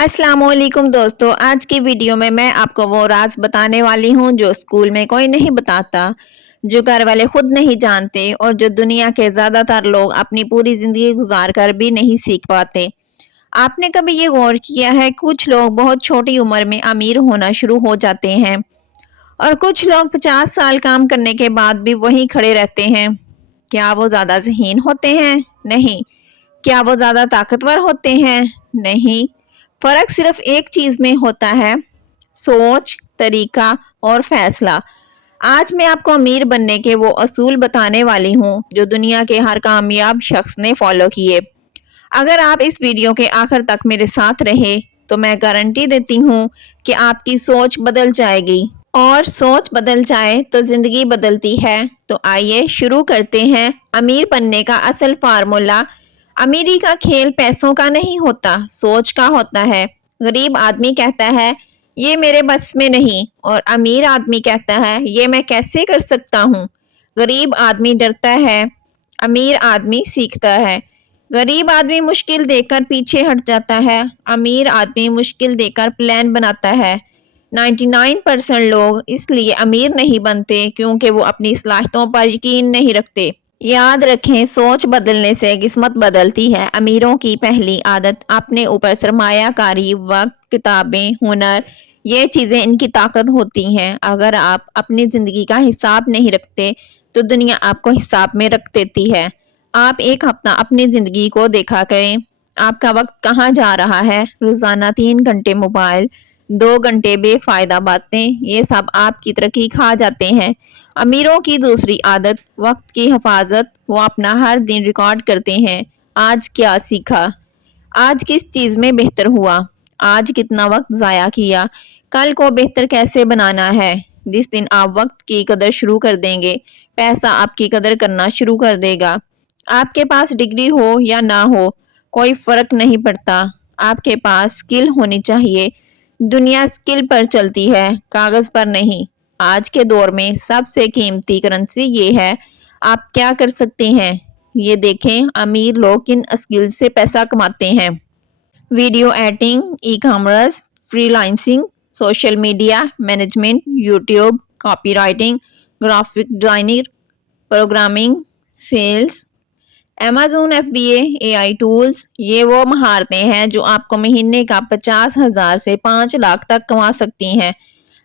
अस्सलाम वालेकुम दोस्तों, आज की वीडियो में मैं आपको वो राज बताने वाली हूँ जो स्कूल में कोई नहीं बताता, जो घर वाले खुद नहीं जानते और जो दुनिया के ज़्यादातर लोग अपनी पूरी ज़िंदगी गुजार कर भी नहीं सीख पाते। आपने कभी ये गौर किया है, कुछ लोग बहुत छोटी उम्र में अमीर होना शुरू हो जाते हैं और कुछ लोग 50 साल काम करने के बाद भी वहीं खड़े रहते हैं। क्या वो ज़्यादा ज़हीन होते हैं? नहीं। क्या वो ज़्यादा ताकतवर होते हैं? नहीं। फर्क सिर्फ एक चीज में होता है, सोच, तरीका और फैसला। आज मैं आपको अमीर बनने के वो असूल बताने वाली हूँ जो दुनिया के हर कामयाब शख्स ने फॉलो किए। अगर आप इस वीडियो के आखिर तक मेरे साथ रहे तो मैं गारंटी देती हूँ कि आपकी सोच बदल जाएगी और सोच बदल जाए तो जिंदगी बदलती है। तो आइए शुरू करते हैं। अमीर बनने का असल फार्मूला। अमीरी का खेल पैसों का नहीं होता, सोच का होता है। गरीब आदमी कहता है ये मेरे बस में नहीं और अमीर आदमी कहता है ये मैं कैसे कर सकता हूँ। गरीब आदमी डरता है, अमीर आदमी सीखता है। गरीब आदमी मुश्किल देखकर पीछे हट जाता है, अमीर आदमी मुश्किल देखकर प्लान बनाता है। 99% लोग इसलिए अमीर नहीं बनते क्योंकि वो अपनी सलाहियतों पर यकीन नहीं रखते। याद रखें, सोच बदलने से किस्मत बदलती है। अमीरों की पहली आदत अपने ऊपर सरमायाकारी, वक्त, किताबें, हुनर, ये चीज़ें इनकी ताकत होती हैं। अगर आप अपनी ज़िंदगी का हिसाब नहीं रखते तो दुनिया आपको हिसाब में रख देती है। आप एक हफ्ता अपनी ज़िंदगी को देखा करें, आपका वक्त कहाँ जा रहा है। रोज़ाना 3 घंटे मोबाइल, 2 घंटे बेफायदा बातें, ये सब आपकी तरक्की खा जाते हैं। अमीरों की दूसरी आदत वक्त की हिफाजत। वो अपना हर दिन रिकॉर्ड करते हैं। आज क्या सीखा, आज किस चीज़ में बेहतर हुआ, आज कितना वक्त ज़ाया किया, कल को बेहतर कैसे बनाना है। जिस दिन आप वक्त की कदर शुरू कर देंगे, पैसा आपकी कदर करना शुरू कर देगा। आपके पास डिग्री हो या ना हो, कोई फर्क नहीं पड़ता। आपके पास स्किल होनी चाहिए। दुनिया स्किल पर चलती है, कागज पर नहीं। आज के दौर में सबसे कीमती करेंसी ये है, आप क्या कर सकते हैं। ये देखें अमीर लोग किन स्किल से पैसा कमाते हैं। Video editing, e commerce, freelancing, social media management, YouTube, copywriting, graphic designing, programming, sales, Amazon FBA, AI tools, ये वो महारतें हैं जो आपको महीने का 50,000 से 5 लाख तक कमा सकती हैं।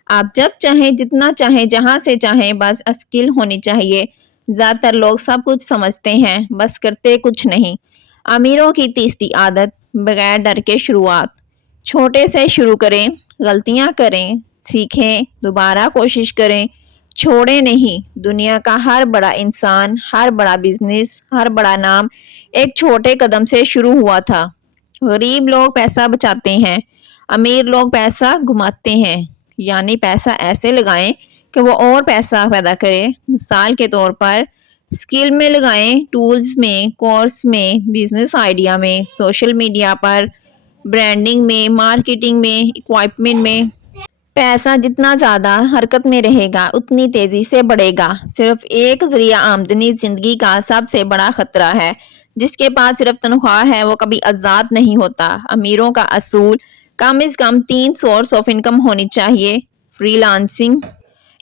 आप जब चाहें, जितना चाहें, जहां से चाहें, बस स्किल होनी चाहिए। ज़्यादातर लोग सब कुछ समझते हैं, बस करते कुछ नहीं। अमीरों की तीसरी आदत बगैर डर के शुरुआत। छोटे से शुरू करें, गलतियां करें, सीखें, दोबारा कोशिश करें, छोड़े नहीं। दुनिया का हर बड़ा इंसान, हर बड़ा बिजनेस, हर बड़ा नाम एक छोटे कदम से शुरू हुआ था। गरीब लोग पैसा बचाते हैं, अमीर लोग पैसा घुमाते हैं। यानी पैसा ऐसे लगाएं कि वो और पैसा पैदा करे। मिसाल के तौर पर स्किल में लगाएं, टूल्स में, कोर्स में, बिजनेस आइडिया में, सोशल मीडिया पर, ब्रांडिंग में, मार्केटिंग में, इक्विपमेंट में। पैसा जितना ज़्यादा हरकत में रहेगा उतनी तेज़ी से बढ़ेगा। सिर्फ एक जरिया आमदनी जिंदगी का सबसे बड़ा खतरा है। जिसके पास सिर्फ तनख्वाह है वो कभी आज़ाद नहीं होता। अमीरों का असूल, कम से कम 3 सोर्स ऑफ इनकम होनी चाहिए। Freelancing,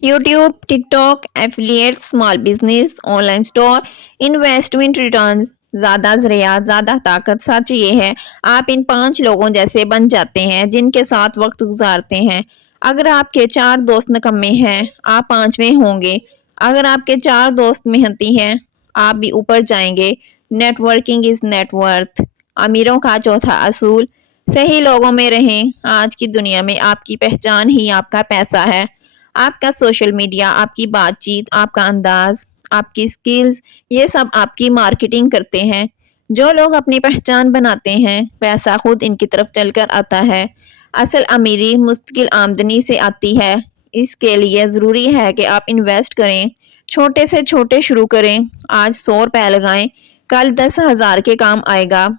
YouTube, TikTok, affiliate, small business, online store, investment returns. ज़्यादा जरिया ज़्यादा ताकत। सच ये है, आप इन 5 लोगों जैसे बन जाते हैं जिनके साथ वक्त गुजारते हैं। अगर आपके 4 दोस्त निकम्मे हैं, आप 5वें होंगे। अगर आपके 4 दोस्त मेहनती हैं, आप भी ऊपर जाएंगे। Networking is net worth. अमीरों का चौथा असूल, सही लोगों में रहें। आज की दुनिया में आपकी पहचान ही आपका पैसा है। आपका सोशल मीडिया, आपकी बातचीत, आपका अंदाज, आपकी स्किल्स, ये सब आपकी मार्केटिंग करते हैं। जो लोग अपनी पहचान बनाते हैं, पैसा खुद इनकी तरफ चलकर आता है। असल अमीरी मुस्तकिल आमदनी से आती है। इसके लिए ज़रूरी है कि आप इन्वेस्ट करें, छोटे से छोटे शुरू करें। आज 100 रुपये लगाएं, कल 10,000 के काम आएगा।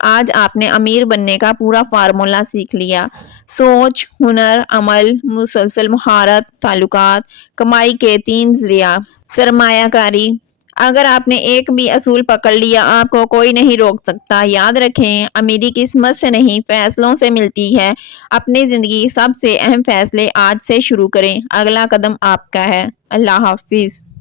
आज आपने अमीर बनने का पूरा फार्मूला सीख लिया। सोच, हुनर, अमल, मुसलसल महारत, ताल्लुकात, कमाई के 3 जरिया, सरमायाकारी। اگر آپ نے ایک بھی اصول پکڑ لیا آپ کو کوئی نہیں روک سکتا۔ یاد رکھیں، امیری قسمت سے نہیں فیصلوں سے ملتی ہے۔ اپنی زندگی سب سے اہم فیصلے آج سے شروع کریں۔ اگلا قدم آپ کا ہے۔ اللہ حافظ۔